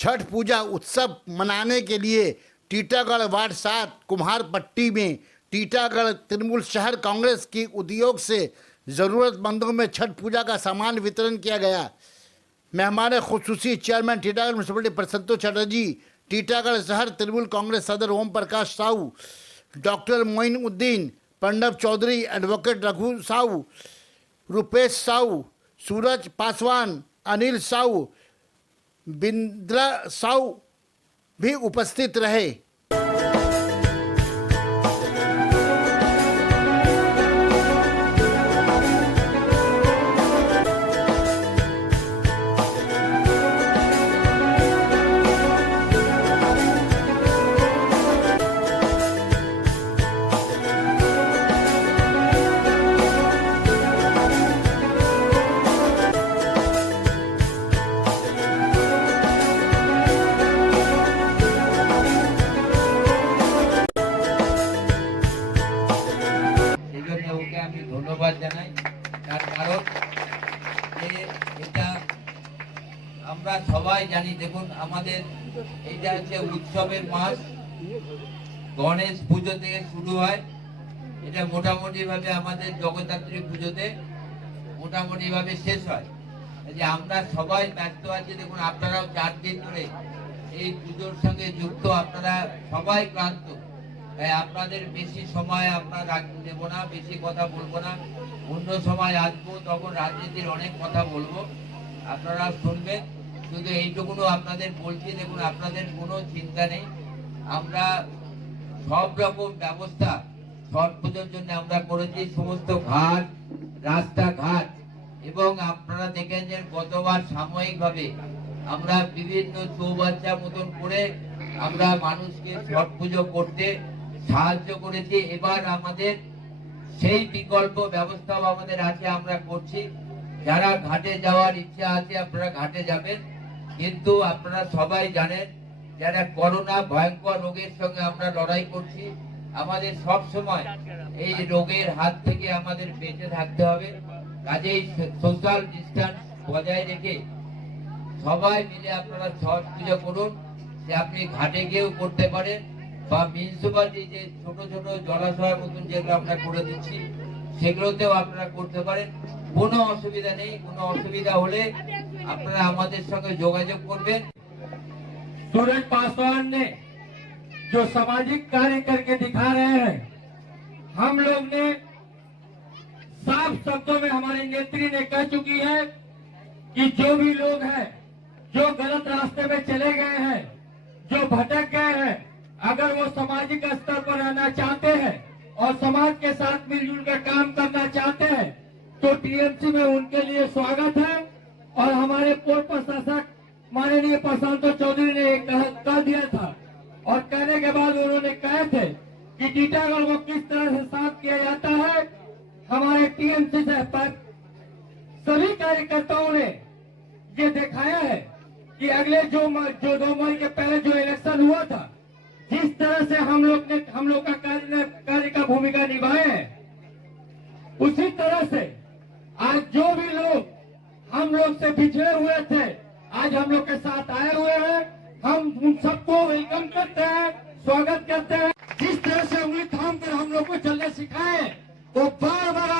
छठ पूजा उत्सव मनाने के लिए टीटागढ़ वार्ड 7 कुम्हारपट्टी में टीटागढ़ तृणमूल शहर कांग्रेस की उद्योग से ज़रूरतमंदों में छठ पूजा का सामान वितरण किया गया। मेहमान खुसूसी चेयरमैन टीटागढ़ म्यूनसिपलिटी प्रसन्तो चटर्जी, टीटागढ़ शहर तृणमूल कांग्रेस सदर ओम प्रकाश साहू, डॉक्टर मोइनुद्दीन, प्रणब चौधरी, एडवोकेट रघु साहू, रुपेश साहू, सूरज पासवान, अनिल साहू, बिंद्रा साहू भी उपस्थित रहे। ধন্যবাদ জানাই। তার কারণ এটা আমরা সবাই জানি, দেখুন আমাদের এটা হচ্ছে উৎসবের মাস, গণেশ পুজো থেকে শুরু হয়। এটা মোটামুটি ভাবে আমাদের জগদ্ধাত্রী পুজোতে মোটামুটি ভাবে শেষ হয়। যে আমরা সবাই ব্যস্ত আছি, দেখুন আপনারাও 4 দিন ধরে এই পুজোর সঙ্গে যুক্ত, আপনারা সবাই ক্লান্ত। তাই আপনাদের বেশি সময় আমরা দেব না, বেশি কথা বলবো না। অন্য সময় আসবো, তখন রাজনীতির অনেক কথা বলবো, আপনারা শুনবেন। শুধু এইটুকুনো আপনাদের বলছি, দেখুন আপনাদের কোনো চিন্তা নেই। আমরা সব রকম ব্যবস্থা ছট পুজোর জন্য আমরা করেছি, সমস্ত ঘাট, রাস্তাঘাট, এবং আপনারা দেখেন যে গতবার সাময়িকভাবে আমরা বিভিন্ন চৌবাচ্চা মতন করে আমরা মানুষকে ছট পুজো করতে সাহায্য করেছি। এবার আমাদের সেই বিকল্প ব্যবস্থাও আমাদের আছে, আমরা করছি। যারা ঘাটে যাওয়ার ইচ্ছা আছে আপনারা ঘাটে যাবেন, কিন্তু আপনারা সবাই জানেন যারা করোনা ভয়ঙ্কর রোগের সঙ্গে আমরা লড়াই করছি। আমাদের সব সময় এই রোগের হাত থেকে আমাদের বেঁচে থাকতে হবে। কাজেই সোশ্যাল ডিস্টেন্স বজায় রেখে সবাই মিলে আপনারা ছট পুজো করুন। যে আপনি ঘাটে গিয়েও করতে পারেন, বা মিউনিসিপালিটি যে ছোট ছোট জলাশয়ের মতন যেগুলো আমরা করে দিচ্ছি সেগুলোতেও আপনারা করতে পারেন। কোনো অসুবিধা নেই। কোনো অসুবিধা হলে আপনারা আমাদের সঙ্গে যোগাযোগ করবেন। सूरज पासवान ने जो सामाजिक कार्य करके दिखा रहे हैं, हम लोग ने साफ शब्दों में हमारी नेत्री ने कह चुकी है कि जो भी लोग हैं जो गलत रास्ते में चले गए हैं, जो भटक गए हैं, अगर वो सामाजिक स्तर पर रहना चाहते हैं और समाज के साथ मिलजुल कर काम करना चाहते हैं तो टीएमसी में उनके लिए स्वागत है। और हमारे पूर्व प्रशासक माननीय प्रसन्तो चौधरी ने कह दिया था, और कहने के बाद उन्होंने कहे थे कि टीटागढ़ को किस तरह से साफ किया जाता है। हमारे टीएमसी से सभी कार्यकर्ताओं ने ये दिखाया है कि अगले जो 2 मई के पहले जो इलेक्शन हुआ था, जिस तरह से हम लोग का कार्य का भूमिका निभाए हैं, उसी तरह से आज जो भी लोग हम लोग से पिछड़े हुए थे आज हम लोग के साथ आए हुए हैं। हम उन सबको वेलकम करते हैं, स्वागत करते हैं। जिस तरह से उंगली थाम कर हम लोग को चलने सिखाए, वो बार बार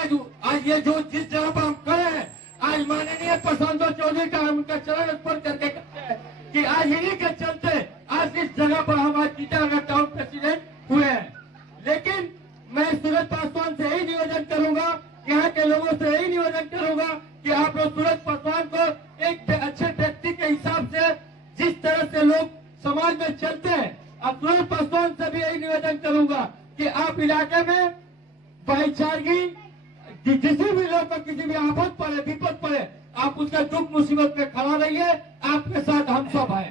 आज ये जो जिस जगह पर हम खड़े हैं, आज माननीय प्रसन्तो चौधरी का हम उनका चरण स्पर्श करके कहते हैं कि आज इन्हीं के चलते आज इस जगह पर हम आज टीटागढ़ टाउन प्रेसिडेंट हुए हैं। लेकिन मैं सूरज पासवान से यही निवेदन करूंगा, यहाँ के लोगों से यही निवेदन करूंगा कि आप लोग सूरज पासवान को एक अच्छे व्यक्ति के हिसाब से जिस तरह से लोग समाज में चलते हैं, अब सूरज पासवान से भी यही निवेदन करूंगा कि आप इलाके में भाईचारगी, किसी भी लोग को किसी भी आफत पड़े, विपद पड़े, आप उसका दुख मुसीबत में खड़ा रहिए। आपके साथ हम सब हैं।